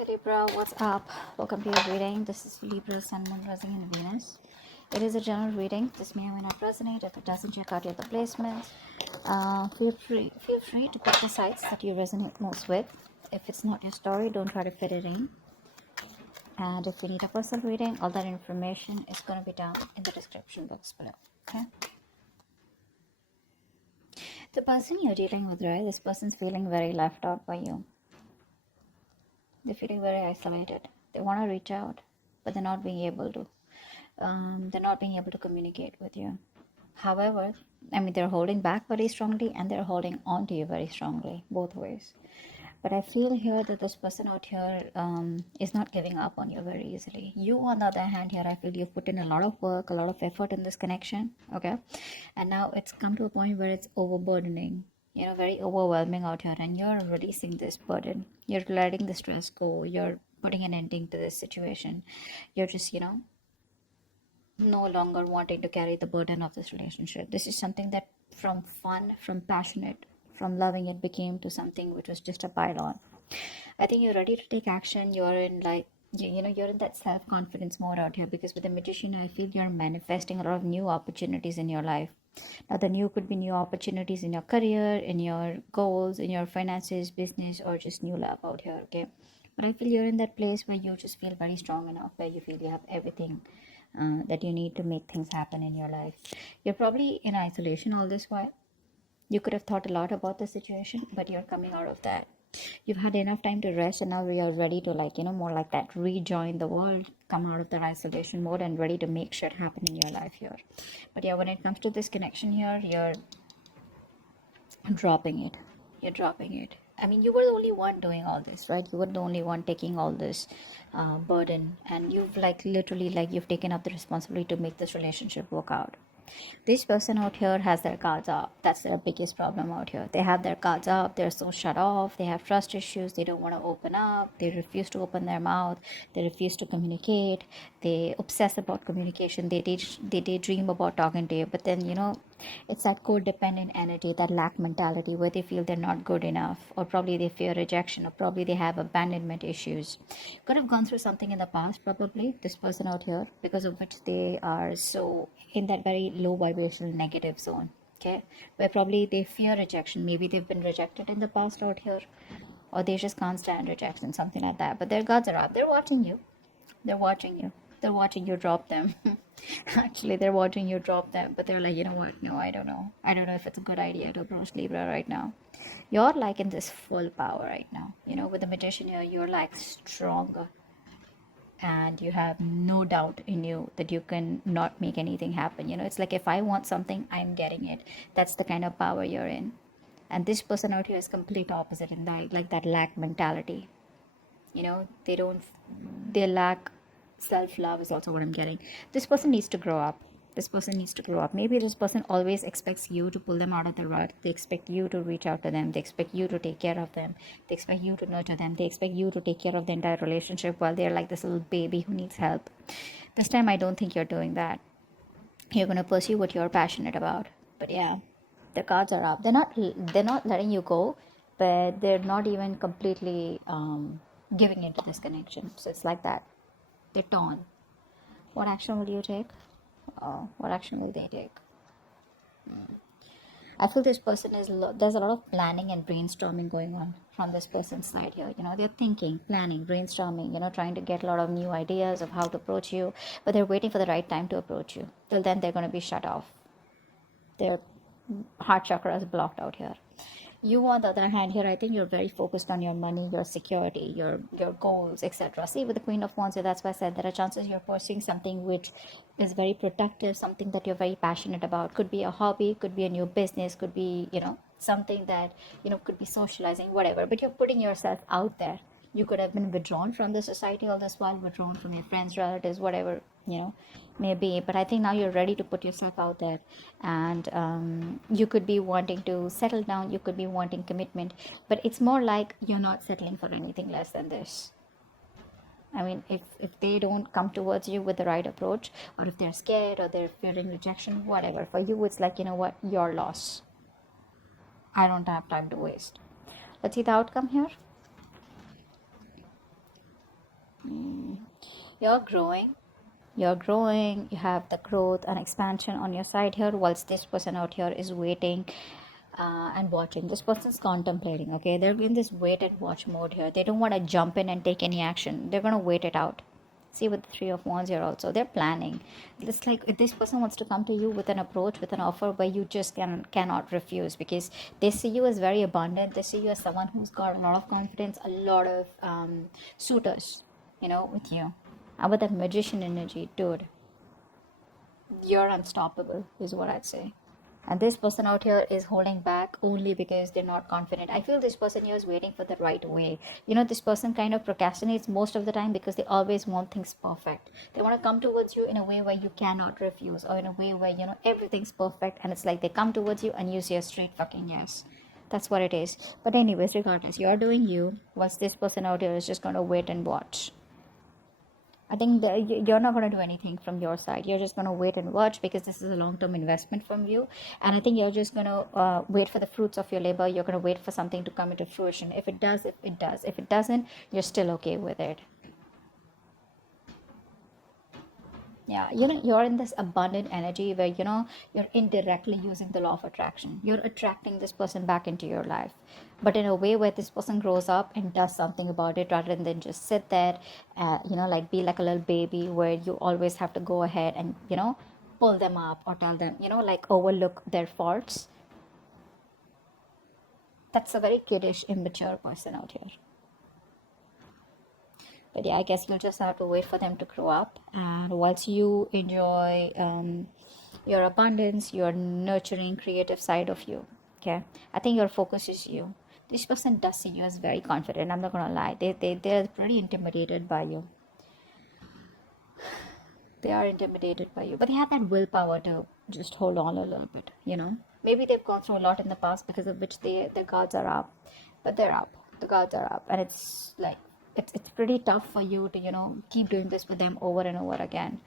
Hey Libra, what's up? Welcome to your reading. This is Libra, Sun, Moon, Rising, and Venus. It is a general reading. This may or may not resonate. If it doesn't, check out your other placements. Feel free to pick the sides that you resonate most with. If it's not your story, don't try to fit it in. And if you need a personal reading, all that information is going to be down in the description box below. Okay. The person you're dealing with, right? This person's feeling very left out by you. They're feeling very isolated. They want to reach out, but they're not being able to. They're not being able to communicate with you. However, they're holding back very strongly and they're holding on to you very strongly, both ways. But I feel here that this person out here is not giving up on you very easily. You, on the other hand, here, I feel you've put in a lot of work, a lot of effort in this connection, okay? And now it's come to a point where it's overburdening, very overwhelming out here, and you're releasing this burden. You're letting the stress go. You're putting an ending to this situation. You're just, no longer wanting to carry the burden of this relationship. This is something that from fun, from passionate, from loving it became to something which was just a pile on. I think you're ready to take action. You're in you're in that self-confidence mode out here, because with the Magician, I feel you're manifesting a lot of new opportunities in your life. Now, the new could be new opportunities in your career, in your goals, in your finances, business, or just new love out here, okay? But I feel you're in that place where you just feel very strong enough, where you feel you have everything that you need to make things happen in your life. You're probably in isolation all this while. You could have thought a lot about the situation, but you're coming out of that. You've had enough time to rest, and now you're ready to, more like that, rejoin the world, come out of that isolation mode, and ready to make shit happen in your life here. But yeah, when it comes to this connection here, you're dropping it. You're dropping it. You were the only one doing all this, right? You were the only one taking all this burden, and you've you've taken up the responsibility to make this relationship work out. This person out here has their cards up. That's their biggest problem out here. They have their cards up. They're so shut off. They have trust issues. They don't want to open up. They refuse to open their mouth. They refuse to communicate. They obsess about communication. They daydream about talking to you. But then, it's that codependent energy, that lack mentality, where they feel they're not good enough, or probably they fear rejection, or probably they have abandonment issues. Could have gone through something in the past, probably, this person out here, because of which they are so in that very low vibrational negative zone, okay, where probably they fear rejection. Maybe they've been rejected in the past out here, or they just can't stand rejection, something like that. But their guards are up. They're watching you. They're watching you drop them. Actually, they're watching you drop them, but they're like, you know what? No, I don't know. I don't know if it's a good idea to approach Libra right now. You're like in this full power right now. With the Magician here, you're like stronger. And you have no doubt in you that you can not make anything happen. It's like, if I want something, I'm getting it. That's the kind of power you're in. And this person out here is complete opposite in that, like that lack mentality. They lack self-love is also what I'm getting. This person needs to grow up. Maybe this person always expects you to pull them out of the rut. They expect you to reach out to them. They expect you to take care of them. They expect you to nurture them. They expect you to take care of the entire relationship while they're like this little baby who needs help. This time, I don't think you're doing that. You're going to pursue what you're passionate about. But yeah, the cards are up. They're not letting you go, but they're not even completely giving into this connection. So it's like that. They're torn. What action will you take? What action will they take? I feel this person there's a lot of planning and brainstorming going on from this person's side here. They're thinking, planning, brainstorming, trying to get a lot of new ideas of how to approach you, but they're waiting for the right time to approach you. Till then, they're going to be shut off. Their heart chakra is blocked out here. You, on the other hand, here, I think you're very focused on your money, your security, your goals, etc. See, with the Queen of Wands, that's why I said there are chances you're pursuing something which is very protective, something that you're very passionate about. Could be a hobby, could be a new business, could be, something that, could be socializing, whatever. But you're putting yourself out there. You could have been withdrawn from the society all this while, withdrawn from your friends, relatives, whatever, maybe. But I think now you're ready to put yourself out there. And you could be wanting to settle down. You could be wanting commitment. But it's more like you're not settling for anything less than this. If they don't come towards you with the right approach, or if they're scared, or they're fearing rejection, whatever, for you, it's like, what? Your loss. I don't have time to waste. Let's see the outcome here. You're growing. You're growing, you have the growth and expansion on your side here, whilst this person out here is waiting and watching. This person's contemplating, okay? They're in this wait and watch mode here. They don't want to jump in and take any action. They're going to wait it out. See, with the Three of Wands here also, they're planning. It's like if this person wants to come to you with an approach, with an offer where you just cannot refuse, because they see you as very abundant. They see you as someone who's got a lot of confidence, a lot of suitors, with you. And with that magician energy, dude, you're unstoppable, is what I'd say. And this person out here is holding back only because they're not confident. I feel this person here is waiting for the right way. This person kind of procrastinates most of the time because they always want things perfect. They want to come towards you in a way where you cannot refuse, or in a way where, everything's perfect. And it's like they come towards you and you say a straight fucking yes. That's what it is. But anyways, regardless, you're doing you, whilst this person out here is just going to wait and watch. I think that you're not going to do anything from your side. You're just going to wait and watch, because this is a long-term investment from you. And I think you're just going to wait for the fruits of your labor. You're going to wait for something to come into fruition. If it does, it does. If it doesn't, you're still okay with it. Yeah, you're in this abundant energy where, you're indirectly using the law of attraction. You're attracting this person back into your life, but in a way where this person grows up and does something about it, rather than just sit there, like be like a little baby where you always have to go ahead and, pull them up or tell them, like overlook their faults. That's a very kiddish, immature person out here. But yeah, I guess you'll just have to wait for them to grow up. And once you enjoy your abundance, your nurturing, creative side of you, okay, I think your focus is you. This person does see you as very confident. I'm not gonna lie. They're pretty intimidated by you. They are intimidated by you, but they have that willpower to just hold on a little bit. Maybe they've gone through a lot in the past, because of which their guards are up, but they're up. The guards are up, and it's like it's pretty tough for you to keep doing this with them over and over again.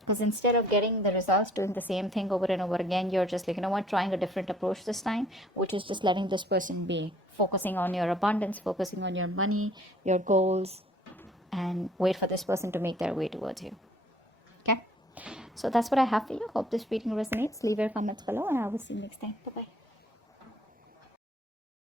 Because instead of getting the results, doing the same thing over and over again, you're just like, what, trying a different approach this time, which is just letting this person be, focusing on your abundance, focusing on your money, your goals, and wait for this person to make their way towards you. Okay, so that's what I have for you. Hope this reading resonates. Leave your comments below, and I will see you next time. Bye bye.